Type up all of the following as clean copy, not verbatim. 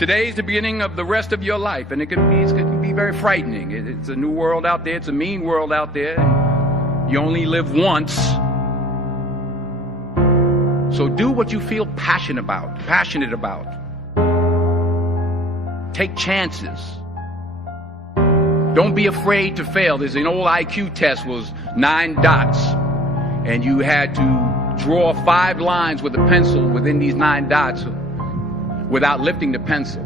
Today's the beginning of the rest of your life, and it can be very frightening. It's a new world out there. It's a mean world out there. And you only live once. So do what you feel passionate about. Take chances. Don't be afraid to fail. There's an old IQ test, was 9 dots, and you had to draw 5 lines with a pencil within these 9 dots without lifting the pencil.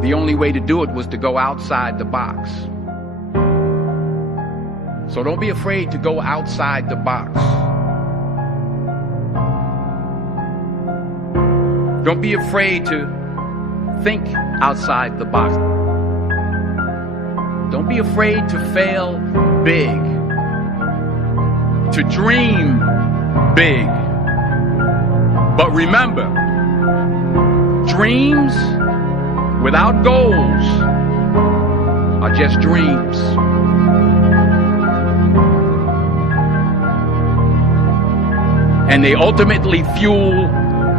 The only way to do it was to go outside the box. So don't be afraid to go outside the box. Don't be afraid to think outside the box. Don't be afraid to fail big, to dream big. But remember, dreams without goals are just dreams. And they ultimately fuel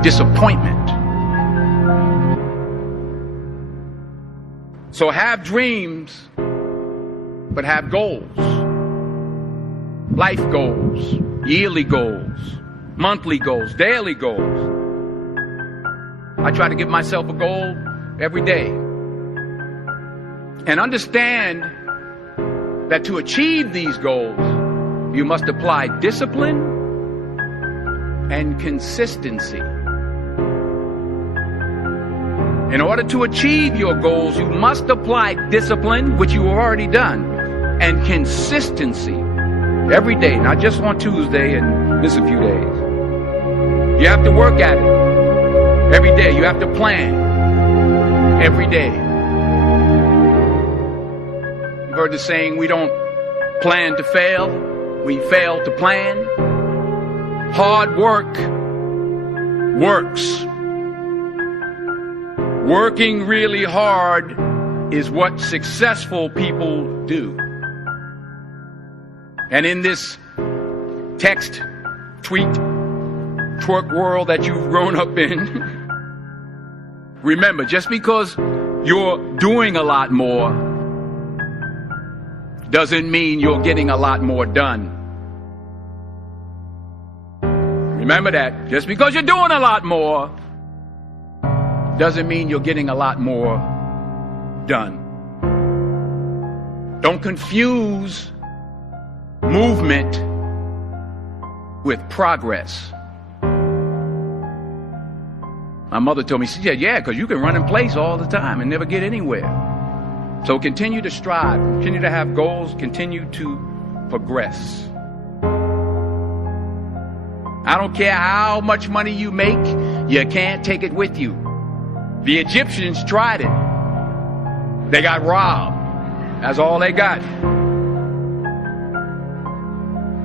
disappointment. So have dreams, but have goals. Life goals, yearly goals, monthly goals, daily goals. I try to give myself a goal every day. And understand that to achieve these goals, you must apply discipline and consistency. In order to achieve your goals, you must apply discipline, which you have already done, and consistency every day, not just on Tuesday and miss a few days. You have to work at it every day. You have to plan every day. You've heard the saying, we don't plan to fail, we fail to plan. Hard work works. Working really hard is what successful people do. And in this text, tweet, twerk world that you've grown up in, remember, just because you're doing a lot more doesn't mean you're getting a lot more done. Remember that. Just because you're doing a lot more doesn't mean you're getting a lot more done. Don't confuse movement with progress. My mother told me, she said, yeah, because you can run in place all the time and never get anywhere. So continue to strive, continue to have goals, continue to progress. I don't care how much money you make, you can't take it with you. The Egyptians tried it. They got robbed. That's all they got.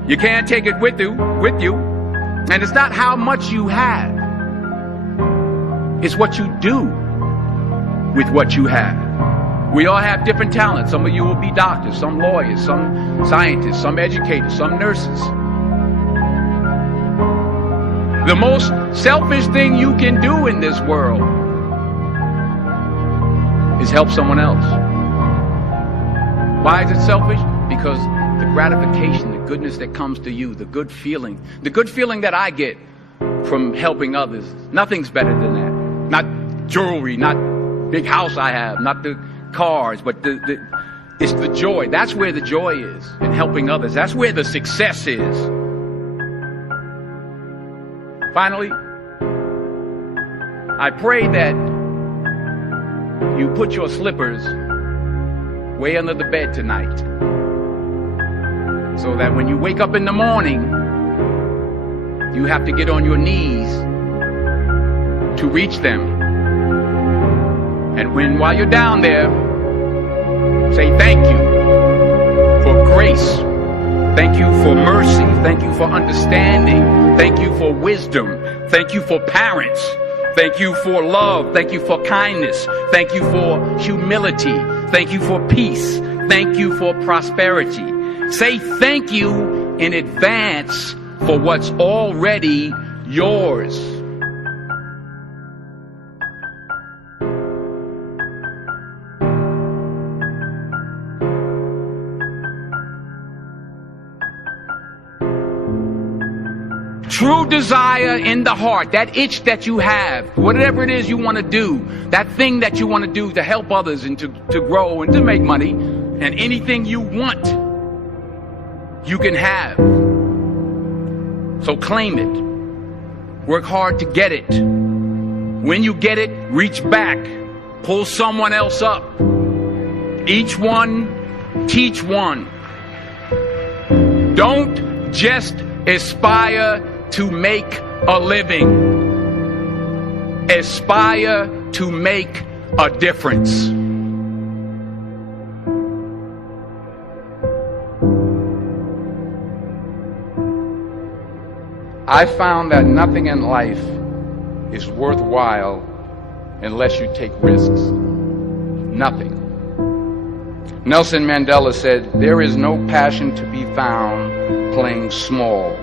You can't take it with you. And it's not how much you have. It's what you do with what you have. We all have different talents. Some of you will be doctors, some lawyers, some scientists, some educators, some nurses. The most selfish thing you can do in this world is help someone else. Why is it selfish? Because the gratification, the goodness that comes to you, the good feeling that I get from helping others, nothing's better than that. Not jewelry, not big house I have, not the cars, but it's the joy. That's where the joy is, in helping others. That's where the success is. Finally, I pray that you put your slippers way under the bed tonight, so that when you wake up in the morning, you have to get on your knees to reach them. And while you're down there, say thank you for grace. Thank you for mercy. Thank you for understanding. Thank you for wisdom. Thank you for parents. Thank you for love. Thank you for kindness. Thank you for humility. Thank you for peace. Thank you for prosperity. Say thank you in advance for what's already yours. true desire in the heart, that itch that you have, whatever it is you want to do, that thing that you want to do to help others and to grow and to make money, and anything you want, you can have. So claim it. Work hard to get it. When you get it, reach back. Pull someone else up. Each one, teach one. Don't just aspire to make a living. Aspire to make a difference. I found that nothing in life is worthwhile unless you take risks. Nothing. Nelson Mandela said, "There is no passion to be found playing small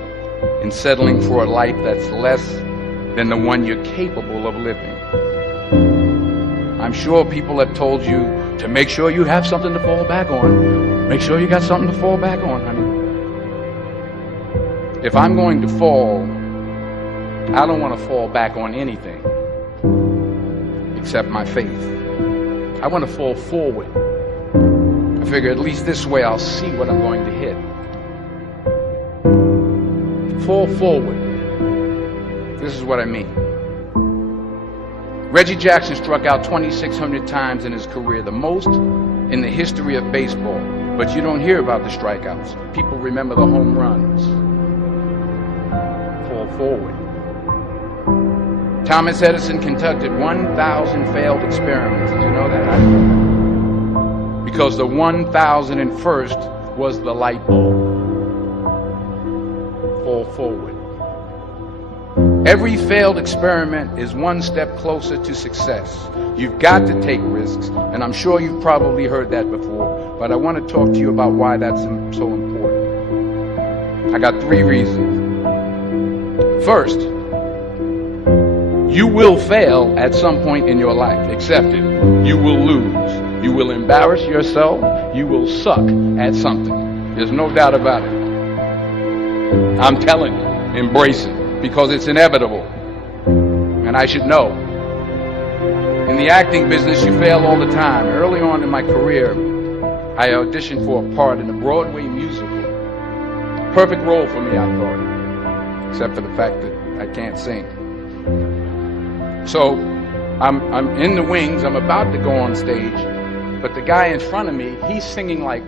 and settling for a life that's less than the one you're capable of living." I'm sure people have told you to make sure you have something to fall back on. Make sure you got something to fall back on, honey. If I'm going to fall, I don't want to fall back on anything except my faith. I want to fall forward. I figure at least this way I'll see what I'm going to hit. Fall forward. This is what I mean. Reggie Jackson struck out 2,600 times in his career, the most in the history of baseball. But you don't hear about the strikeouts. People remember the home runs. Fall forward. Thomas Edison conducted 1,000 failed experiments. Did you know that? I didn't know that. Because the 1,001st was the light bulb. Fall forward. Every failed experiment is one step closer to success. You've got to take risks, and I'm sure you've probably heard that before, but I want to talk to you about why that's so important. I got 3 reasons. First, you will fail at some point in your life. Accept it. You will lose. You will embarrass yourself. You will suck at something. There's no doubt about it. I'm telling you, embrace it, because it's inevitable. And I should know. In the acting business, you fail all the time. Early on in my career, I auditioned for a part in a Broadway musical. Perfect role for me, I thought. Except for the fact that I can't sing. So I'm in the wings. I'm about to go on stage, but the guy in front of me, he's singing like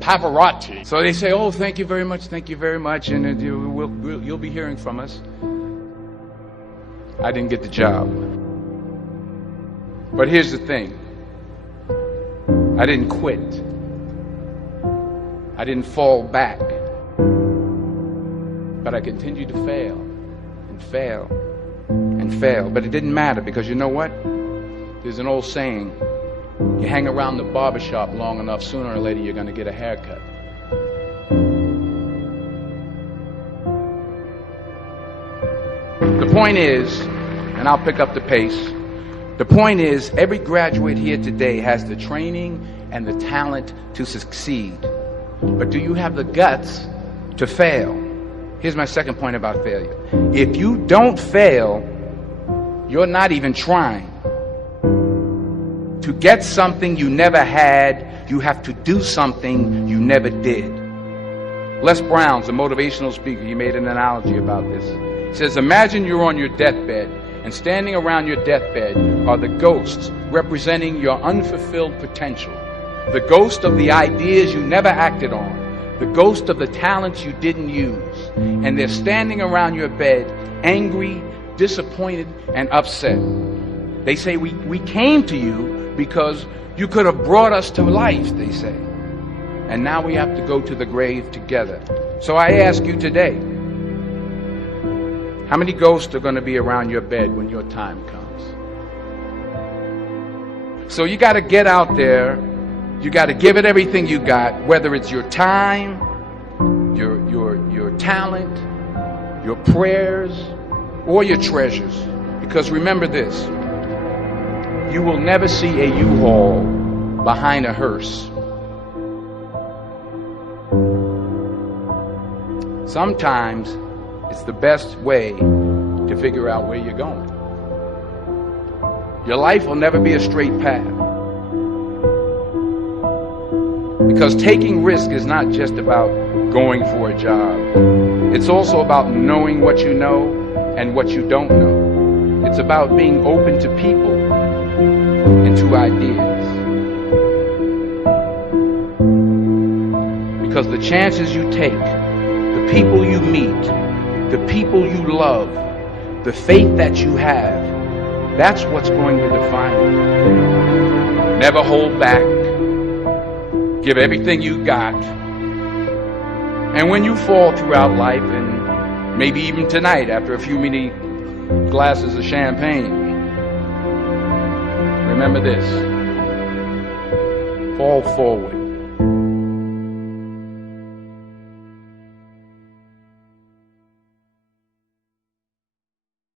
Pavarotti. So they say, "Oh, thank you very much, and you'll be hearing from us." I didn't get the job. But here's the thing. I didn't quit. I didn't fall back. But I continued to fail and fail and fail. But it didn't matter, because you know what? There's an old saying, you hang around the barbershop long enough, sooner or later you're going to get a haircut. The point is, and I'll pick up the pace, the point is, every graduate here today has the training and the talent to succeed. But do you have the guts to fail? Here's my second point about failure. If you don't fail, you're not even trying. To get something you never had, you have to do something you never did. Les Brown's a motivational speaker. He made an analogy about this. He says, imagine you're on your deathbed, and standing around your deathbed are the ghosts representing your unfulfilled potential. The ghost of the ideas you never acted on. The ghost of the talents you didn't use. And they're standing around your bed, angry, disappointed, and upset. They say, we came to you because you could have brought us to life, they say. And now we have to go to the grave together. So I ask you today, how many ghosts are going to be around your bed when your time comes? So you got to get out there. You got to give it everything you got, whether it's your time, your talent, your prayers, or your treasures. Because remember this, you will never see a U-Haul behind a hearse. sometimes it's the best way to figure out where you're going. Your life will never be a straight path. Because taking risk is not just about going for a job. It's also about knowing what you know and what you don't know. It's about being open to people and to ideas. Because the chances you take, the people you meet, the people you love, the faith that you have, that's what's going to define you. Never hold back. Give everything you got. And when you fall throughout life, and maybe even tonight after a few many glasses of champagne, remember this: fall forward.